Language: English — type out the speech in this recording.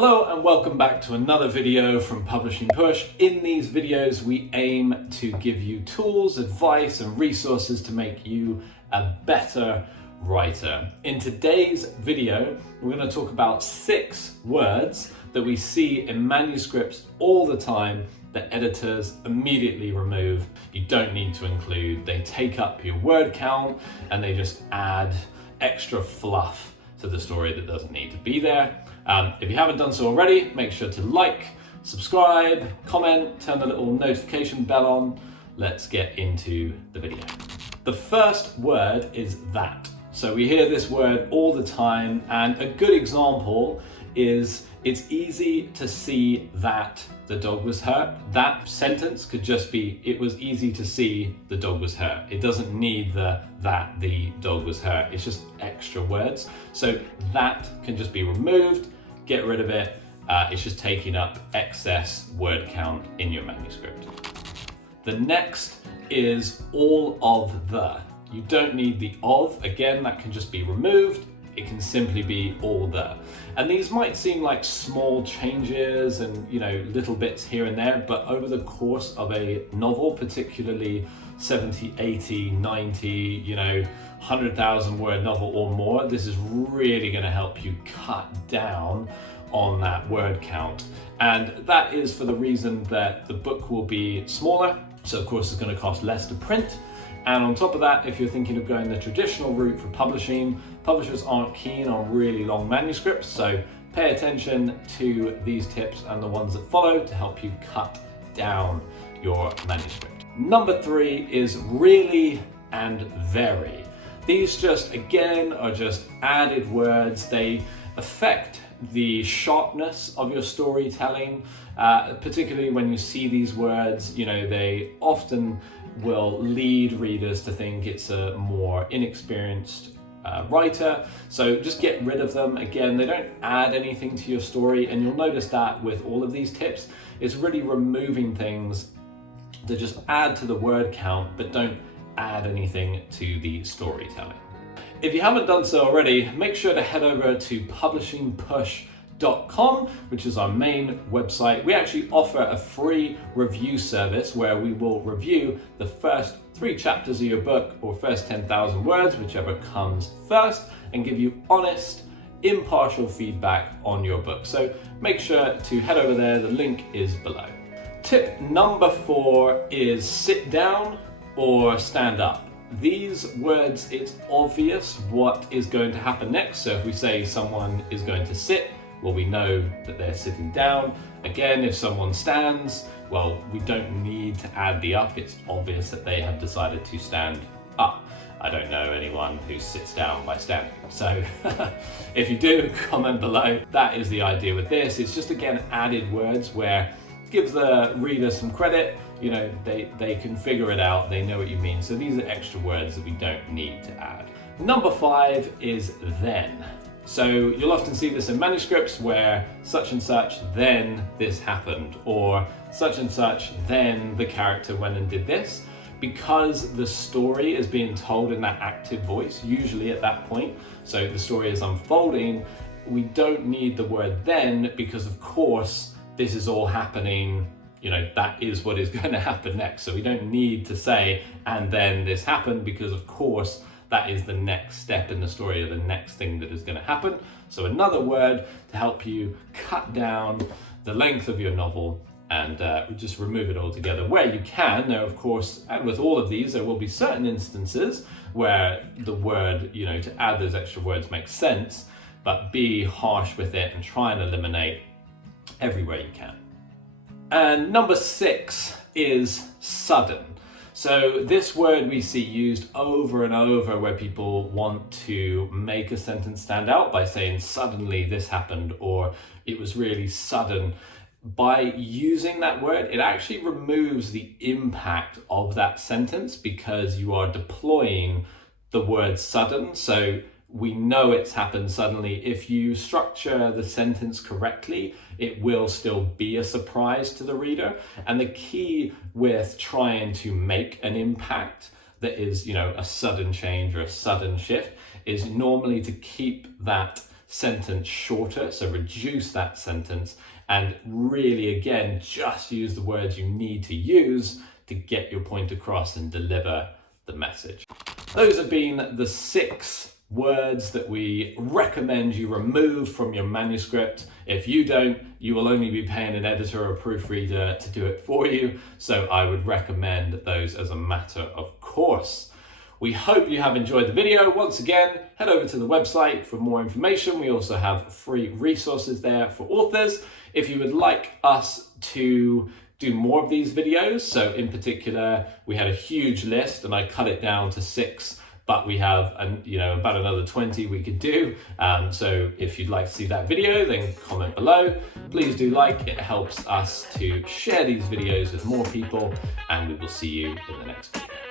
Hello and welcome back to another video from Publishing Push. In these videos, we aim to give you tools, advice, and resources to make you a better writer. In today's video, we're going to talk about 6 words that we see in manuscripts all the time that editors immediately remove. You don't need to include. They take up your word count and they just add extra fluff to the story that doesn't need to be there. If you haven't done so already, make sure to like, subscribe, comment, turn the little notification bell on. Let's get into the video. The first word is that. So we hear this word all the time, and a good example is it's easy to see that the dog was hurt. That sentence could just be, it was easy to see the dog was hurt. It doesn't need that the dog was hurt. It's just extra words. So that can just be removed, get rid of it. It's just taking up excess word count in your manuscript. The next is all of the. You don't need the of, again, that can just be removed. It can simply be all the. And these might seem like small changes and, little bits here and there, but over the course of a novel, particularly 70, 80, 90, 100,000 word novel or more, this is really going to help you cut down on that word count. And that is for the reason that the book will be smaller. So of course it's going to cost less to print. And on top of that, if you're thinking of going the traditional route for publishing, publishers aren't keen on really long manuscripts, so pay attention to these tips and the ones that follow to help you cut down your manuscript. Number 3 is really and very. These just, again, are just added words. They affect the sharpness of your storytelling, particularly when you see these words. They often will lead readers to think it's a more inexperienced writer. So just get rid of them. Again, they don't add anything to your story, and you'll notice that with all of these tips, it's really removing things that just add to the word count but don't add anything to the storytelling. If you haven't done so already, make sure to head over to publishingpush.com, which is our main website. We actually offer a free review service where we will review the first 3 chapters of your book or first 10,000 words, whichever comes first, and give you honest, impartial feedback on your book. So make sure to head over there. The link is below. Tip number 4 is sit down or stand up. These words, it's obvious what is going to happen next. So if we say someone is going to sit, well, we know that they're sitting down. Again, if someone stands, well, we don't need to add the up. It's obvious that they have decided to stand up. I don't know anyone who sits down by standing. So if you do, comment below. That is the idea with this. It's just, again, added words where it gives the reader some credit. They can figure it out. They know what you mean. So these are extra words that we don't need to add. Number 5 is then. So you'll often see this in manuscripts where such and such, then this happened, or such and such, then the character went and did this. Because the story is being told in that active voice, usually at that point, so the story is unfolding, we don't need the word then, because of course this is all happening, that is what is going to happen next. So we don't need to say, and then this happened, because of course that is the next step in the story, or the next thing that is going to happen. So another word to help you cut down the length of your novel and just remove it all together where you can. Now, of course, and with all of these, there will be certain instances where the word, to add those extra words makes sense, but be harsh with it and try and eliminate everywhere you can. And number 6 is sudden. So this word we see used over and over where people want to make a sentence stand out by saying suddenly this happened, or it was really sudden. By using that word, it actually removes the impact of that sentence because you are deploying the word sudden. So we know it's happened suddenly. If you structure the sentence correctly, it will still be a surprise to the reader. And the key with trying to make an impact that is, a sudden change or a sudden shift is normally to keep that sentence shorter, so reduce that sentence, and really, again, just use the words you need to use to get your point across and deliver the message. Those have been the 6 words that we recommend you remove from your manuscript. If you don't, you will only be paying an editor or a proofreader to do it for you. So I would recommend those as a matter of course. We hope you have enjoyed the video. Once again, head over to the website for more information. We also have free resources there for authors. If you would like us to do more of these videos, so in particular, we had a huge list and I cut it down to 6, but we have about another 20 we could do. So if you'd like to see that video, then comment below. Please do like, it helps us to share these videos with more people, and we will see you in the next video.